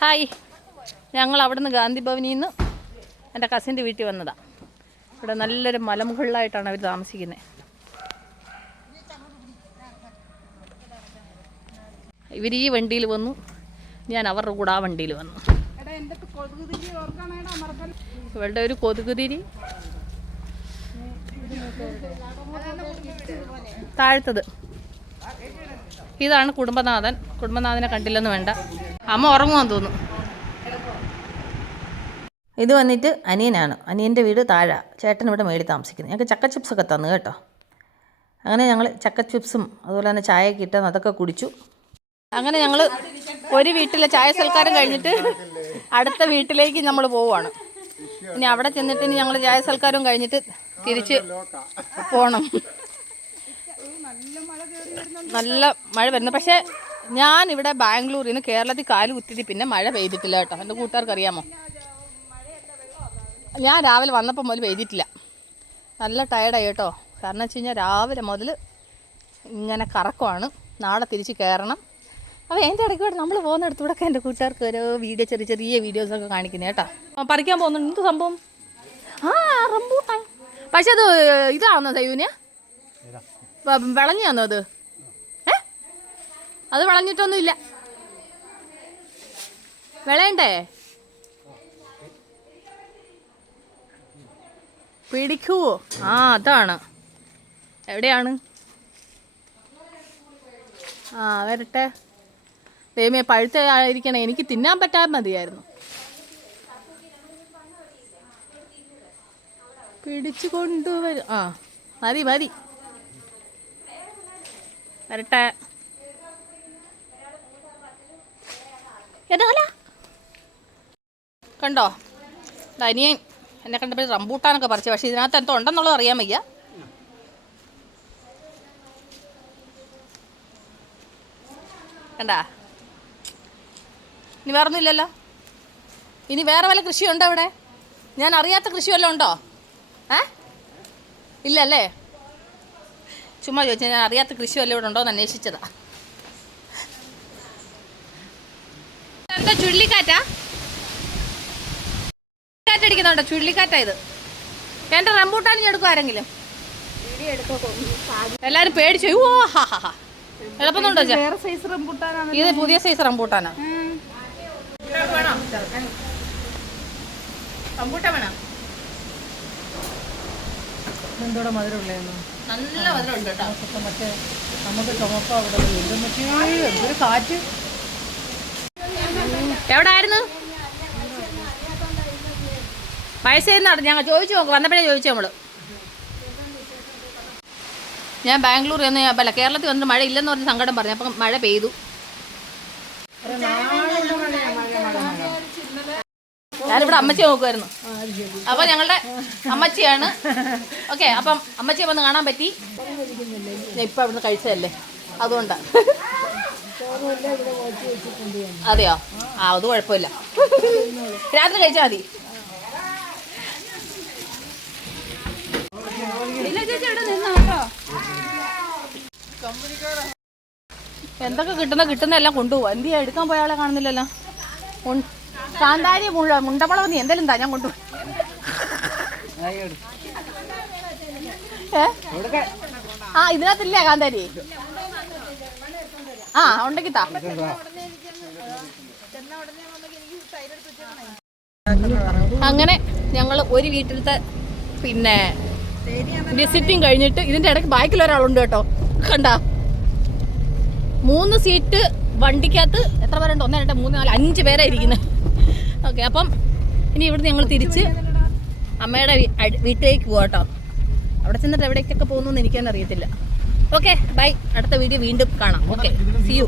Hi. ഞങ്ങൾ അവിടുന്ന് ഗാന്ധി ഭവനിൽ നിന്ന് എന്റെ കസിന്റെ വീട്ടിൽ വന്നതാണ് ഇവിടെ നല്ലൊരു മലമുകളിലായിട്ടാണ് അവർ താമസിക്കുന്നത് ഇവർ ഈ വണ്ടിയിൽ വന്നു. ഞാൻ അവരുടെ കൂടെ ആ വണ്ടിയിൽ വന്നു. ഇവളുടെ ഒരു കൊതുകുതിരി. താഴ്ത്തത്. ഇതാണ് കുടുംബനാഥൻ. കുടുംബനാഥനെ കണ്ടില്ലെന്ന് വേണ്ട. അമ്മ ഉറങ്ങുവാൻ തോന്നുന്നു. ഇത് വന്നിട്ട് അനിയനാണ്. അനിയന്റെ വീട് താഴെ. ചേട്ടൻ ഇവിടെ മേടി താമസിക്കുന്നത് ഞങ്ങൾക്ക് ചക്ക ചിപ്സൊക്കെ തന്നു കേട്ടോ. അങ്ങനെ ഞങ്ങൾ ചക്ക ചിപ്സും അതുപോലെ തന്നെ ചായയൊക്കെ ഇട്ട് അതൊക്കെ കുടിച്ചു. അങ്ങനെ ഞങ്ങൾ ഒരു വീട്ടിലെ ചായ സൽക്കാരം കഴിഞ്ഞിട്ട് അടുത്ത വീട്ടിലേക്ക് നമ്മൾ പോവുകയാണ് ഇനി അവിടെ ചെന്നിട്ട് ഇനി ഞങ്ങൾ ചായ സൽക്കാരം കഴിഞ്ഞിട്ട് തിരിച്ച് പോകണം നല്ല മഴ വരുന്നു. പക്ഷേ ഞാൻ ഇവിടെ ബാംഗ്ലൂരിൽ നിന്ന് കേരളത്തിൽ കാൽ കുത്തിയിട്ട് പിന്നെ മഴ പെയ്തിട്ടില്ല കേട്ടോ. എന്റെ കൂട്ടുകാർക്ക് അറിയാമോ ഞാൻ രാവിലെ വന്നപ്പോൾ മുതൽ പെയ്തിട്ടില്ല. നല്ല ടയർഡായി കേട്ടോ. കാരണം വെച്ച് കഴിഞ്ഞാൽ രാവിലെ മുതൽ ഇങ്ങനെ കറക്കമാണ് നാളെ തിരിച്ച് കയറണം അപ്പോൾ എന്റെ ഇടയ്ക്ക് വേണ്ട നമ്മൾ പോകുന്നിടത്തൂടെയൊക്കെ എന്റെ കൂട്ടുകാർക്ക് ഓരോ വീഡിയോ ചെറിയ ചെറിയ വീഡിയോസൊക്കെ കാണിക്കുന്നത് കേട്ടോ. പറിക്കാൻ പോകുന്നുണ്ട്. എന്ത് സംഭവം? ആ റംബൂട്ടാൻ. പക്ഷെ അത് ഇതാണോ സൈവിന് വിളഞ്ഞാന്നോ അത്? അത് വളഞ്ഞിട്ടൊന്നുമില്ല. വിളയണ്ടേ? പിടിക്കുവോ? ആ അതാണ്. എവിടെയാണ്? ആ വരട്ടെ. ദൈവമേ പഴുത്ത ആയിരിക്കണേ. എനിക്ക് തിന്നാൻ പറ്റാൻ മതിയായിരുന്നു. പിടിച്ചു കൊണ്ടുവരും ആ മതി മതി. വരട്ടെ. എന്നാ കണ്ടോ? അനിയൻ എന്നെ കണ്ടപ്പോൾ റംബൂട്ടാനൊക്കെ പറിച്ചു. പക്ഷേ ഇതിനകത്ത് എന്തോ ഉണ്ടെന്നുള്ളത് അറിയാൻ വയ്യ. കണ്ടാ? ഇനി വേറെ ഒന്നുമില്ലല്ലോ ഇനി വേറെ വല്ല കൃഷിയുണ്ടോ ഇവിടെ? ഞാൻ അറിയാത്ത കൃഷി വല്ലതും ഉണ്ടോ? ഏ? ഇല്ലല്ലേ? ചുമ്മാ ചോദിച്ചാൽ ഞാൻ അറിയാത്ത കൃഷി വല്ലതും ഇവിടെ ഉണ്ടോ എന്ന് അന്വേഷിച്ചതാ. എന്താ ചുഴലിക്കാറ്റാ? കാറ്റടിക്കുന്നുണ്ടോ ചുഴലിക്കാറ്റാ ഇത്. എന്റെ റംബൂട്ടാൻ എടുക്കും ആരെങ്കിലും? എല്ലാരും പേടിച്ചു ഓ ഹാ ഹാ ഹാ. എളുപ്പമുണ്ടോ ചേ സൈസ് റംബുട്ടാനാണ് ഇത് പുതിയ സൈസ് റംബൂട്ടാനാ. നല്ല മധുരം ഉണ്ട് എന്തോടെ മധുരമുള്ളതെന്ന്? നല്ല മധുരമുണ്ട് കേട്ടോ. മറ്റേ നമുക്ക് ചുമപ്പോ അവിടെ എന്തൊരു കാറ്റ്. എവിടെ ആയിരുന്നു പൈസ എന്നാണ് ഞങ്ങൾ ചോദിച്ചു നോക്ക് വന്നപ്പോഴേ ചോദിച്ചു നമ്മൾ. ഞാൻ ബാംഗ്ലൂർ എന്ന് അല്ല കേരളത്തിൽ വന്നിട്ട് മഴ ഇല്ലെന്ന് പറഞ്ഞ സങ്കടം പറഞ്ഞു അപ്പം മഴ പെയ്തു. ഞാനിവിടെ അമ്മച്ചി നോക്കുമായിരുന്നു അപ്പൊ ഞങ്ങളുടെ അമ്മച്ചിയാണ്. ഓക്കെ അപ്പം അമ്മച്ചിയെ വന്ന് കാണാൻ പറ്റി. ഇപ്പൊ അവിടുന്ന് കഴിച്ചതല്ലേ? അതുകൊണ്ടാ. അതെയോ? ആ അത് കുഴപ്പമില്ല. രാത്രി കഴിച്ചാൽ മതി. എന്തൊക്കെ കിട്ടുന്ന കിട്ടുന്ന എല്ലാം കൊണ്ടുപോവാ എന്തിയാ എടുക്കാൻ പോയാളെ കാണുന്നില്ലല്ലോ. കാന്താരി മുഴ നീ എന്തെങ്കിലും താ ഞാൻ കൊണ്ടുപോകും ആ ഇതിനകത്തില്ലേ കാന്താരി? ആ ഉണ്ടെങ്കിൽ താ. അങ്ങനെ ഞങ്ങൾ ഒരു വീട്ടിലത്തെ പിന്നെ വിസിറ്റിംഗ് കഴിഞ്ഞിട്ട് ഇതിന്റെ ഇടയ്ക്ക് ബാക്കിൽ ഒരാളുണ്ട് കേട്ടോ. കണ്ട? മൂന്ന് സീറ്റ് വണ്ടിക്കകത്ത് എത്ര പേരുണ്ട്? ഒന്ന് രണ്ട് മൂന്ന് നാല് അഞ്ച് പേരാ ഇരിക്കുന്നത് ഓക്കെ അപ്പം ഇനി ഇവിടുന്ന് ഞങ്ങൾ തിരിച്ച് അമ്മയുടെ വീട്ടിലേക്ക് പോകട്ടോ കേട്ടോ. അവിടെ ചെന്നിട്ട് എവിടേക്കൊക്കെ പോകുന്നു എന്ന് എനിക്കെന്നെ അറിയത്തില്ല. Okay bye. അടുത്ത വീഡിയോ വീണ്ടും കാണാം. ഓക്കെ സി യു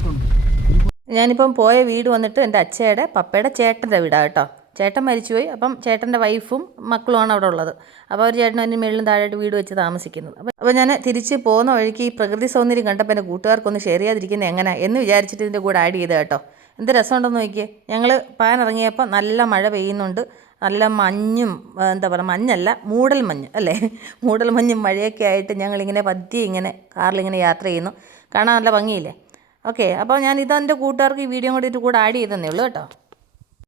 ഞാനിപ്പം പോയ വീട് വന്നിട്ട് എന്റെ അച്ഛയുടെ പപ്പയുടെ ചേട്ടന്റെ വീടാണ് കേട്ടോ. ചേട്ടൻ മരിച്ചുപോയി. അപ്പം ചേട്ടന്റെ വൈഫും മക്കളുമാണ് അവിടെ ഉള്ളത്. അപ്പോൾ അവർ ചേട്ടൻ അതിന് മേളിലും താഴെയായിട്ട് വീട് വെച്ച് താമസിക്കുന്നത് അപ്പം അപ്പോൾ ഞാൻ തിരിച്ച് പോകുന്ന വഴിക്ക് ഈ പ്രകൃതി സൗന്ദര്യം കണ്ടപ്പോൾ എന്റെ കൂട്ടുകാർക്കൊന്ന് ഷെയർ ചെയ്യാതിരിക്കുന്നത് എങ്ങനെ എന്ന് വിചാരിച്ചിട്ട് ഇതിന്റെ കൂടെ ആഡ് ചെയ്ത് കേട്ടോ. എന്ത് രസമുണ്ടെന്ന് നോക്കിയേ. ഞങ്ങൾ പാൻ ഇറങ്ങിയപ്പോൾ നല്ല മഴ പെയ്യുന്നുണ്ട്. നല്ല മഞ്ഞും എന്താ പറയുക മഞ്ഞല്ല മൂടൽ മഞ്ഞ് അല്ലേ? മൂടൽ മഞ്ഞും മഴയൊക്കെ ആയിട്ട് ഞങ്ങളിങ്ങനെ പതിയെ ഇങ്ങനെ കാറിലിങ്ങനെ യാത്ര ചെയ്യുന്നു. കാണാൻ നല്ല ഭംഗിയില്ലേ? ഓക്കെ അപ്പോൾ ഞാൻ ഇതെന്റെ കൂട്ടുകാർക്ക് ഈ വീഡിയോ കൂടി കൂടെ ആഡ് ചെയ്തതന്നേ ഉള്ളൂ കേട്ടോ.